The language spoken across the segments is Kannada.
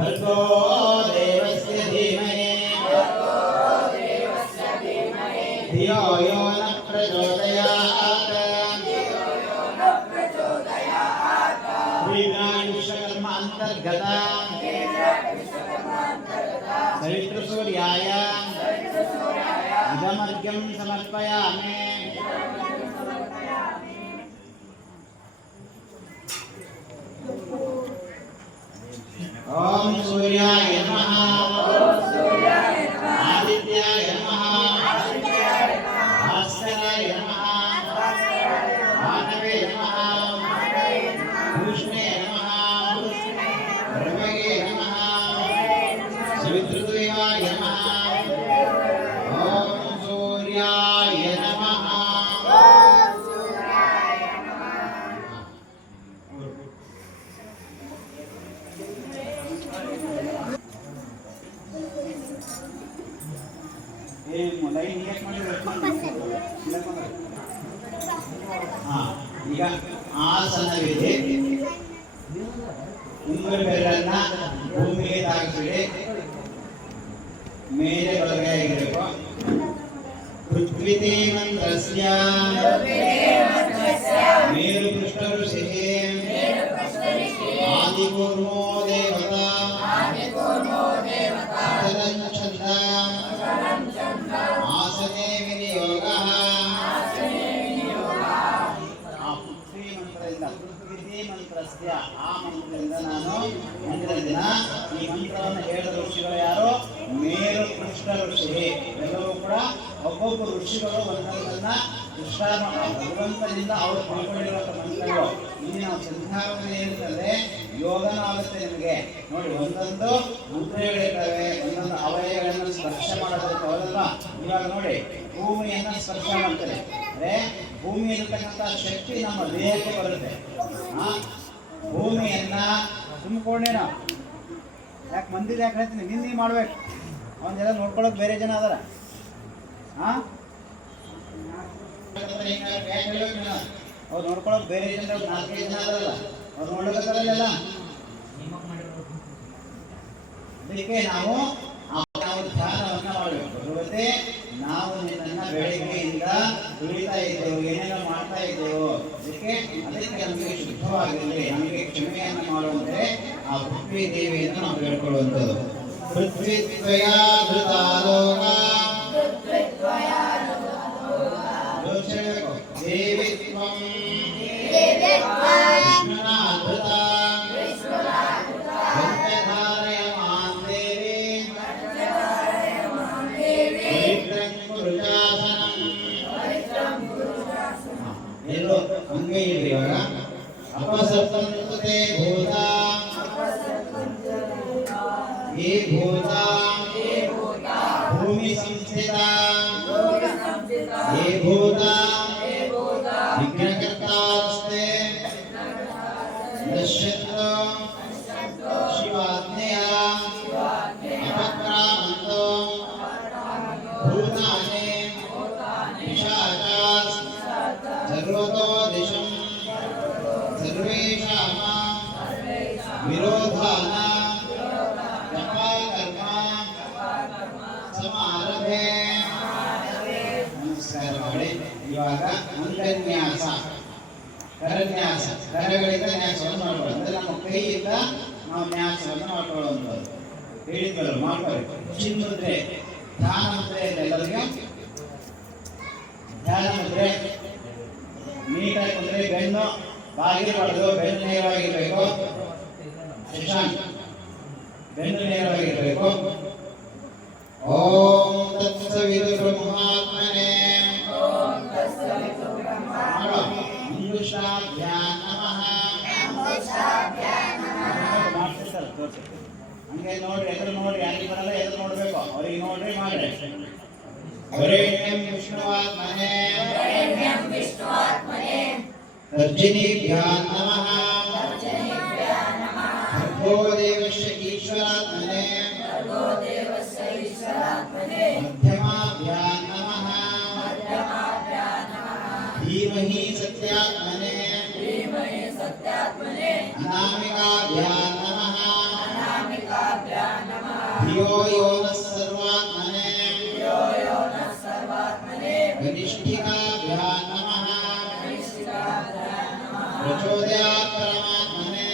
भर्गो देवस्य धीमहि धियो यो न प्रचोदयात् विष्णुकर्मा अंतर्गता सवितृसूर्याय इदमर्घ्यं समर्पयामि। ओम सूर्याय नमः आदित्याय नमः भास्कराय नमः मानवे नमः भूष्णे नमः रवये नमः सवितृदेवाय नमः। ओम सूर्याय नमः। ಈಗ ಆಸನವಿದೆ, ಉಂಗುರ ಬೆರಳನ್ನ ಭೂಮಿಗೆ ತಾಗಿಸಿಡಿ, ಮೇಲೆ ಬಲಗೈ ಆಗಿರಬೇಕು. ಪೃಥ್ವಿದೇ ಮಂತ್ರಸ್ಯ ಮೇರು ಪೃಷ್ಠ ಋಷಿಃ ಆದಿಕೂರ್ಮೋ ದೇವತಾ ಅಚಲಂ ಛಂದ ಆಸನೆ ವಿನಿಯೋಗಃ. ಮಂತ್ರಸ್ಯ ಆ ಮಂತ್ರದಿಂದ ನಾನು ಮುಂದಿನ ದಿನ ಈ ಮಂತ್ರವನ್ನು ಹೇಳಿದ ಋಷಿಗಳು ಯಾರು? ಮೇರು ಪೃಷ್ಠ ಋಷಿ. ಎಲ್ಲರೂ ಕೂಡ ಒಬ್ಬೊಬ್ಬ ಋಷಿಗಳು ಒಂದೊಂದನ್ನ ಭಗವಂತನಿಂದ ಅವರು ತಿಳ್ಕೊಂಡಿರುವಂಥ ಮಂತ್ರಗಳು. ಇಲ್ಲಿ ನಾವು ಸಂಧ್ಯಾವಂದನೆ ಹೇಳ್ತಂದ್ರೆ ಯೋಗನ ಆಗುತ್ತೆ ನಿಮಗೆ. ನೋಡಿ, ಒಂದೊಂದು ಮುದ್ರೆಗಳಿರ್ತವೆ, ಒಂದೊಂದು ಅವಯವಗಳನ್ನು ಸ್ಪರ್ಶ ಮಾಡೋದಕ್ಕೆ ಅವರಲ್ಲ. ಇವಾಗ ನೋಡಿ, ಭೂಮಿಯನ್ನ ಸ್ಪರ್ಶ ಮಾಡ್ತಾರೆ ಅಂದ್ರೆ ಭೂಮಿಯಲ್ಲಿರ್ತಕ್ಕಂಥ ಶಕ್ತಿ ನಮ್ಮ ದೇಹಕ್ಕೆ ಬರುತ್ತೆ. ಭೂಮಿಯನ್ನ ತುಂಬಿಕೊಂಡೇನ ಯಾಕೆ ಮಂದಿರ ಯಾಕೆ ಹೇಳ್ತೀನಿ, ನಿಂದು ಮಾಡ್ಬೇಕು. ಅವನ್ನೆಲ್ಲ ನೋಡ್ಕೊಳಕ್ ಬೇರೆ ಜನ ಅದಾರ. ಅವ್ರು ನೋಡ್ಕೊಳಕ್ ಬೇರೆ ಜನ 4-5 ಜನ ಅದಾರಲ್ಲ, ಅವ್ರು ನೋಡ್ಲಿಕ್ಕಲ್ಲ. ಅದಕ್ಕೆ ನಾವು ಧ್ಯಾನವನ್ನ ಮಾಡಬೇಕು. ಭಗವತೆ, ನಾವು ನಿನ್ನನ್ನ ಬೆಳಗ್ಗೆಯಿಂದ ದುಡಿತಾ ಇದ್ದೇವೆ, ಏನೇನೋ ಮಾಡ್ತಾ ಇದ್ದೇವೆ. ಅದಕ್ಕೆ ನಮಗೆ ಶುದ್ಧವಾಗಿರಲಿ, ನಮಗೆ ಕ್ಷಮೆಯನ್ನು ಮಾಡುವಂತೆ ಆ ಪೃಥ್ವಿ ದೇವಿಯನ್ನು ನಾವು ಹೇಳ್ಕೊಳ್ಳುವಂಥದ್ದು. ಪೃಥ್ವಿತ್ವಯಾ ಧೃತಾಲೋಕ ದೇವಿತ್ವಂ ವಿಷ್ಣುನಾ ಧೃತ ಪಂಚಧಾರಯಮಾನ್ ದೇವಿ ಪವಿತ್ರಂ ಕುರುಜಾಸನಂ. ಎಲ್ಲೋ ಹಂಗೆ ಇಡ್ರಿ. ಇವಾಗ ಅಪಸರ್ತಂತೆ ಭೂತ ये भूता भूमि संस्थिता ये भूता विघ्नकर्तास्ते नश्यन्तो शिवाज्ञया अपक्रामन्तो भूतानि पिशाचास् सर्वतो दिशं सर्वेषां विरोधान ಸಮಾರಭೆ. ನಮಸ್ಕಾರ ಮಾಡಿ. ಇವಾಗ ಅಂಗನ್ಯಾಸ, ಕರನ್ಯಾಸ, ಕರಗಳಿಂದ ನ್ಯಾಸವನ್ನು ಮಾಡ್ಕೊಳ್ಳೋದು. ಅಂದ್ರೆ ನಮ್ಮ ಕೈಯಿಂದ ನಾವು ನ್ಯಾಸವನ್ನು ಮಾಡ್ಕೊಳ್ಳುವಂಥದ್ದು. ಹೇಳಿದ್ವಲ್ಲ, ಮಾಡ್ಕೋಬೇಕು. ಚಿನ್ಮುದ್ರೆ, ಧ್ಯಾನ ಮುದ್ರೆ ಇದೆ ಎಲ್ಲರಿಗೆ. ಧ್ಯಾನ ಮುದ್ರೆ ನೀಟಾಗಿ ಕುಂದ್ರೆ, ಬೆನ್ನು ಬಾಗಿರಬಾರ್ದು, ಬೆನ್ನು ನೇರವಾಗಿರ್ಬೇಕು. ಶಶಾಂಕ್, ಬೆನ್ನು ನೇರವಾಗಿರ್ಬೇಕು. ಓಂ ತತ್ಸವಿತುರ್ಬ್ರಹ್ಮಾತ್ಮನೇ ಅಂಗುಷಾಭ್ಯಾಂ ನಮಃ. ಹಂಗೆ ನೋಡ್ರಿ, ಎದುರು ನೋಡ್ರಿ. ಯಾರಿಗೆ ಬರಲ್ಲ ಎದುರು ನೋಡ್ಬೇಕು, ಅವ್ರಿಗೆ ನೋಡ್ರಿ, ಮಾಡ್ರಿ. ವರೇಣ್ಯಂ ವಿಷ್ಣುವಾತ್ಮನೇ ತರ್ಜಿನೀಭ್ಯಾಂ ನಮಃ. ಭರ್ಗೋ ದೇವಸ್ಯ ಈಶ್ವರಾತ್ಮನೇ मध्यमाभ्यां नमः। धीमहि सत्यात्मने अनामिकाभ्यां नमः। धियो यो नः सर्वात्मने गनिष्ठिकाभ्यां नमः प्रचोदयात् परमात्मने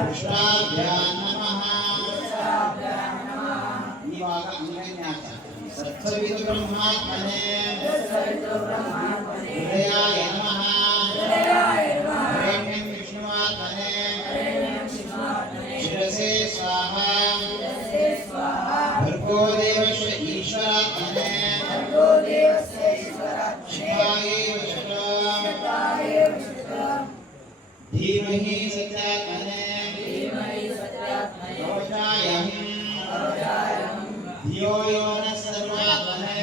पुष्टाभ्यां नमः निवाग अन्यन्यास सत्सवितु ब्रह्मात्मने हृदयाय नमः हरेण्यं विष्णुमात्मने शिरसे स्वाहा भर्गो देवस्य ईश्वरात्मने शिवाय धीमहि सत्यात्मने रोषायहं धियो यो नः सर्वात्मने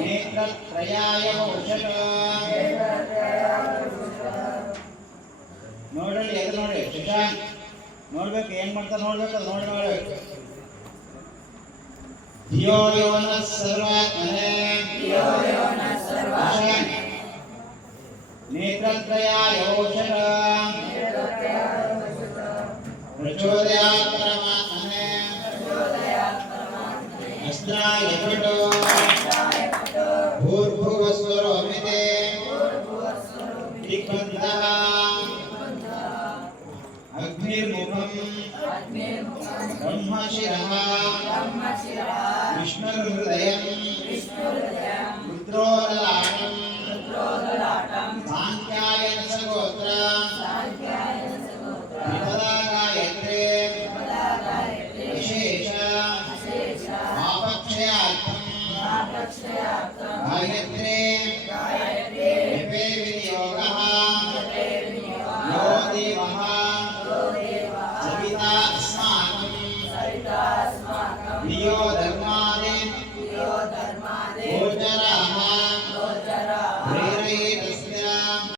नेत्रत्रयाय औषध ನೋಡಲಿ ಎದು ನೋಡಿ ಶಶಾಂಕ್ ನೋಡ್ಬೇಕು ಏನ್ ಮಾಡ್ತಾರೆ ನೋಡ್ಬೇಕು ಅದು ನೋಡ್ಬೇಕು ಧಿಯೋ ಯೋ ನಃ ಸರ್ವಾತ್ಮನೆ ಶಶಾಂಕ್ नेत्रत्रयाय औषध प्रचोदयात्